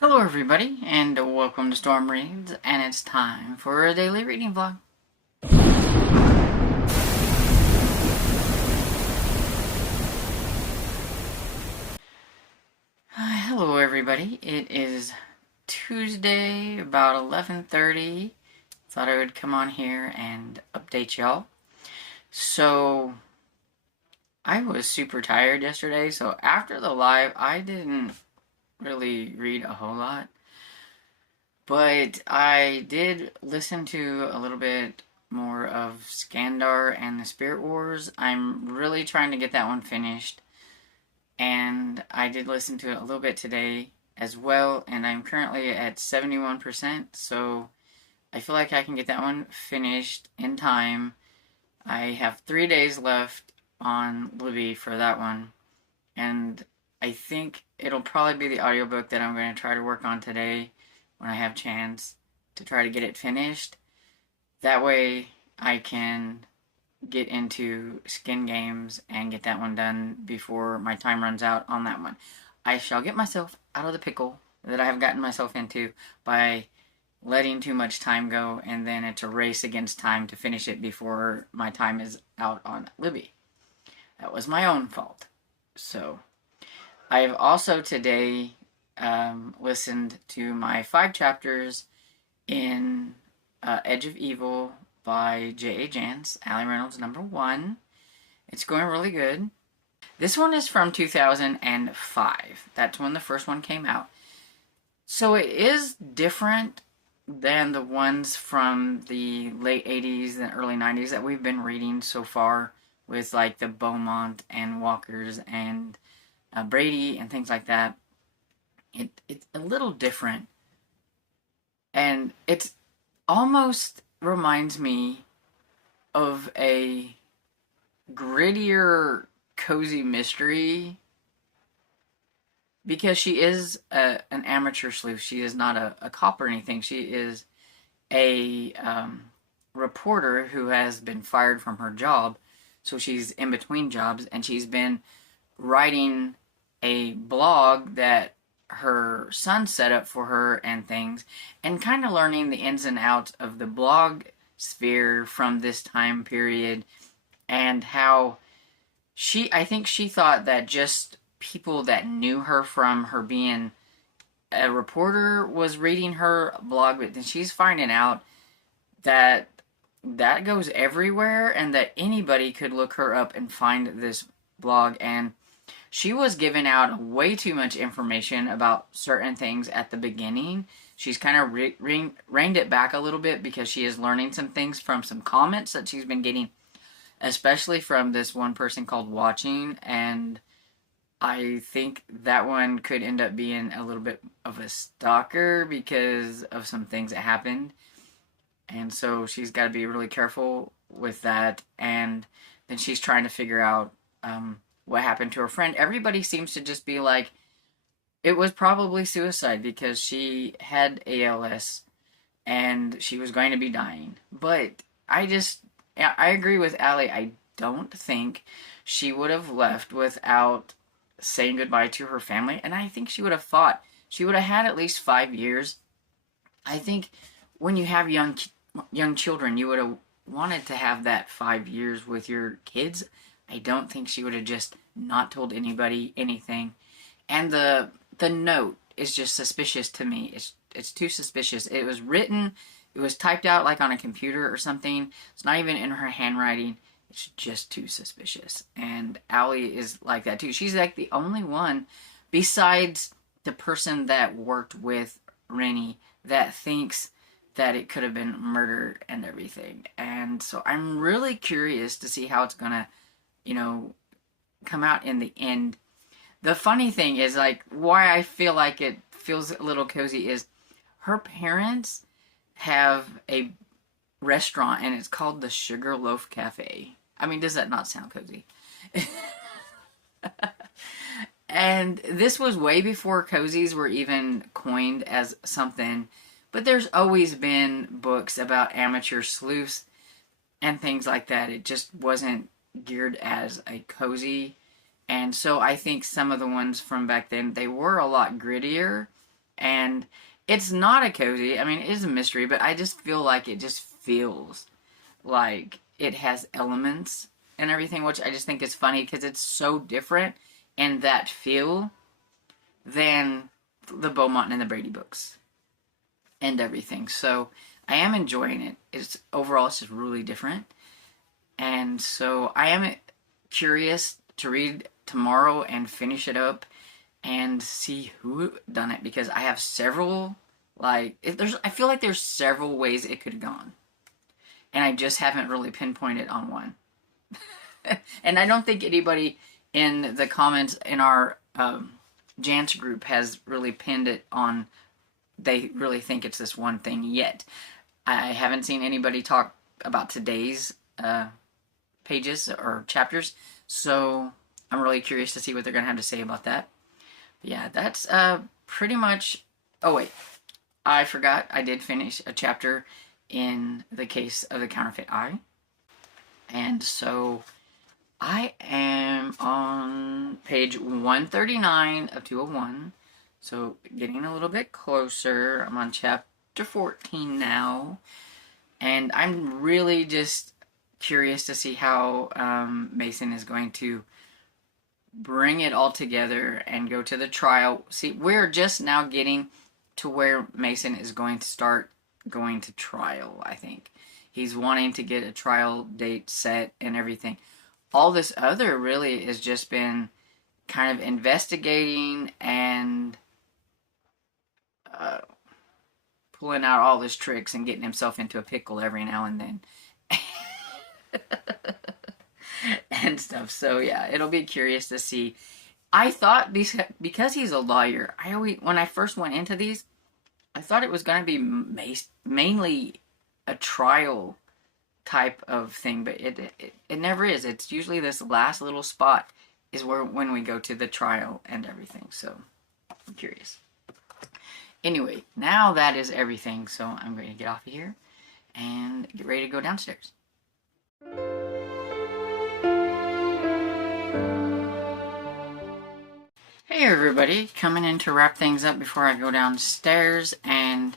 Hello everybody, and welcome to Storm Reads, and it's time for a daily reading vlog. Hello everybody, it is Tuesday, about 11:30. Thought I would come on here and update y'all. So, I was super tired yesterday, so after the live, I didn't really read a whole lot. But I did listen to a little bit more of Skandar and the Spirit Wars. I'm really trying to get that one finished. And I did listen to it a little bit today as well. And I'm currently at 71%. So I feel like I can get that one finished in time. I have 3 days left on Libby for that one. And I think it'll probably be the audiobook that I'm going to try to work on today when I have chance to try to get it finished. That way I can get into skin games and get that one done before my time runs out on that one. I shall get myself out of the pickle that I have gotten myself into by letting too much time go, and then it's a race against time to finish it before my time is out on Libby. That was my own fault. So, I have also today listened to my 5 chapters in Edge of Evil by J.A. Jance, Allie Reynolds #1. It's going really good. This one is from 2005. That's when the first one came out. So it is different than the ones from the late 80s and early 90s that we've been reading so far, with like the Beaumont and Walkers and Brady and things like that. It's a little different, and it almost reminds me of a grittier, cozy mystery, because she is an amateur sleuth. She is not a cop or anything. She is a reporter who has been fired from her job, so she's in between jobs, and she's been writing a blog that her son set up for her and things, and kind of learning the ins and outs of the blog sphere from this time period, and how I think she thought that just people that knew her from her being a reporter was reading her blog, but then she's finding out that that goes everywhere, and that anybody could look her up and find this blog. And she was giving out way too much information about certain things at the beginning. She's kind of reined it back a little bit, because she is learning some things from some comments that she's been getting, especially from this one person called Watching. And I think that one could end up being a little bit of a stalker because of some things that happened. And so she's got to be really careful with that. And then she's trying to figure out what happened to her friend. Everybody seems to just be like, it was probably suicide because she had ALS and she was going to be dying. But I agree with Allie. I don't think she would have left without saying goodbye to her family. And I think she would have fought. She would have had at least 5 years. I think when you have young children, you would have wanted to have that 5 years with your kids. I don't think she would have just not told anybody anything. And the note is just suspicious to me. It's too suspicious. It was written, it was typed out like on a computer or something. It's not even in her handwriting. It's just too suspicious. And Allie is like that too. She's like the only one besides the person that worked with Rennie that thinks that it could have been murder and everything. And so I'm really curious to see how it's gonna, come out in the end. The funny thing is, like, why I feel like it feels a little cozy is her parents have a restaurant, and it's called the Sugar Loaf Cafe. I mean, does that not sound cozy? And this was way before cozies were even coined as something. But there's always been books about amateur sleuths and things like that. It just wasn't geared as a cozy. And so I think some of the ones from back then, they were a lot grittier. And it's not a cozy. I mean, it is a mystery, but I just feel like it just feels like it has elements and everything, which I just think is funny because it's so different in that feel than the Beaumont and the Brady books and everything. So I am enjoying it. It's overall it's just really different. And so I am curious to read tomorrow and finish it up and see who done it, because I have several, like, I feel like there's several ways it could have gone. And I just haven't really pinpointed on one. And I don't think anybody in the comments in our Jance group has really pinned it on, they really think it's this one thing yet. I haven't seen anybody talk about today's pages or chapters, so I'm really curious to see what they're going to have to say about that. But yeah, that's pretty much... Oh, wait. I forgot. I did finish a chapter in The Case of the Counterfeit Eye. And so I am on page 139 of 201. So getting a little bit closer. I'm on chapter 14 now. And I'm really just curious to see how Mason is going to bring it all together and go to the trial. See, we're just now getting to where Mason is going to start going to trial, I think. He's wanting to get a trial date set and everything. All this other really has just been kind of investigating and pulling out all his tricks and getting himself into a pickle every now and then. And stuff. So yeah, it'll be curious to see. I thought because he's a lawyer, when I first went into these, I thought it was going to be mainly a trial type of thing, but it never is. It's usually this last little spot is when we go to the trial and everything. So I'm curious. Anyway, now that is everything. So I'm going to get off of here and get ready to go downstairs. Hey everybody, coming in to wrap things up before I go downstairs, and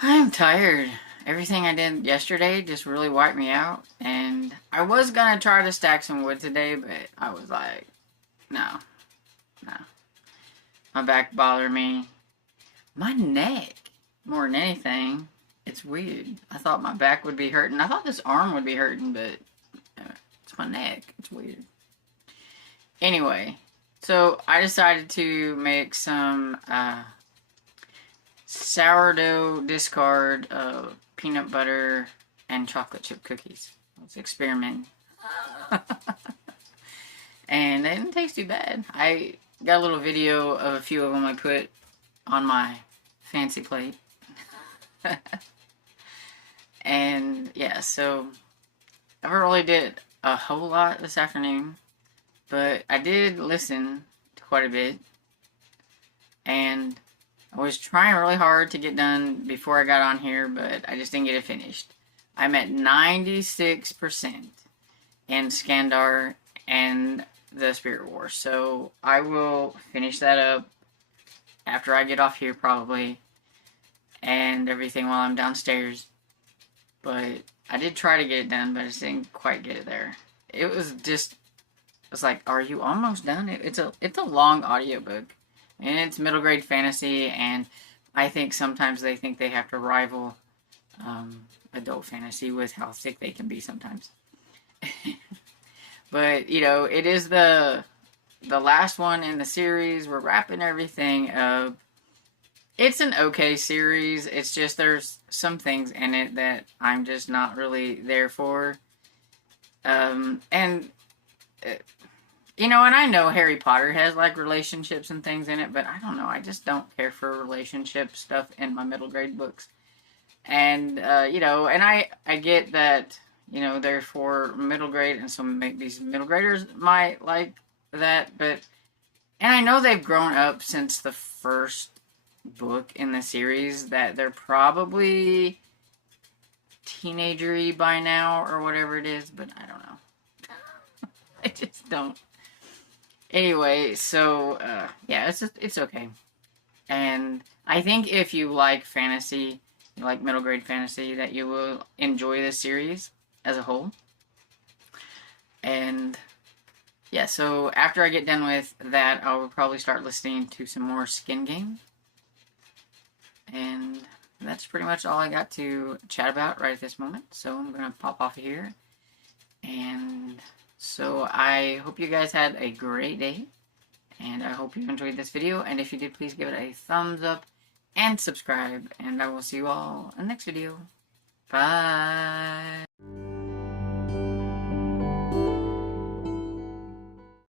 I'm tired. Everything I did yesterday just really wiped me out, and I was gonna try to stack some wood today, but I was like, no. My back bothered me. My neck, more than anything. It's weird. I thought my back would be hurting. I thought this arm would be hurting, but it's my neck. It's weird. Anyway. So I decided to make some sourdough discard peanut butter and chocolate chip cookies. Let's experiment. And they didn't taste too bad. I got a little video of a few of them I put on my fancy plate. And yeah, so I never really did a whole lot this afternoon. But I did listen to quite a bit, and I was trying really hard to get done before I got on here, but I just didn't get it finished. I'm at 96% in Skandar and the Spirit War, so I will finish that up after I get off here probably, and everything while I'm downstairs. But I did try to get it done, but I just didn't quite get it there. It was just... It's like, are you almost done? It's a long audiobook, and it's middle grade fantasy, and I think sometimes they think they have to rival adult fantasy with how thick they can be sometimes. But you know, it is the last one in the series. We're wrapping everything up. It's an okay series. It's just there's some things in it that I'm just not really there for, and. You know, and I know Harry Potter has, like, relationships and things in it, but I don't know. I just don't care for relationship stuff in my middle grade books. And, you know, and I get that, you know, they're for middle grade, and so these middle graders might like that, but... And I know they've grown up since the first book in the series, that they're probably teenager-y by now, or whatever it is, but I don't know. I just don't. Anyway, so, yeah, it's okay. And I think if you like fantasy, you like middle grade fantasy, that you will enjoy this series as a whole. And yeah, so after I get done with that, I will probably start listening to some more Skin Game. And that's pretty much all I got to chat about right at this moment. So I'm going to pop off of here. And so I hope you guys had a great day. And I hope you enjoyed this video. And if you did, please give it a thumbs up and subscribe. And I will see you all in the next video. Bye.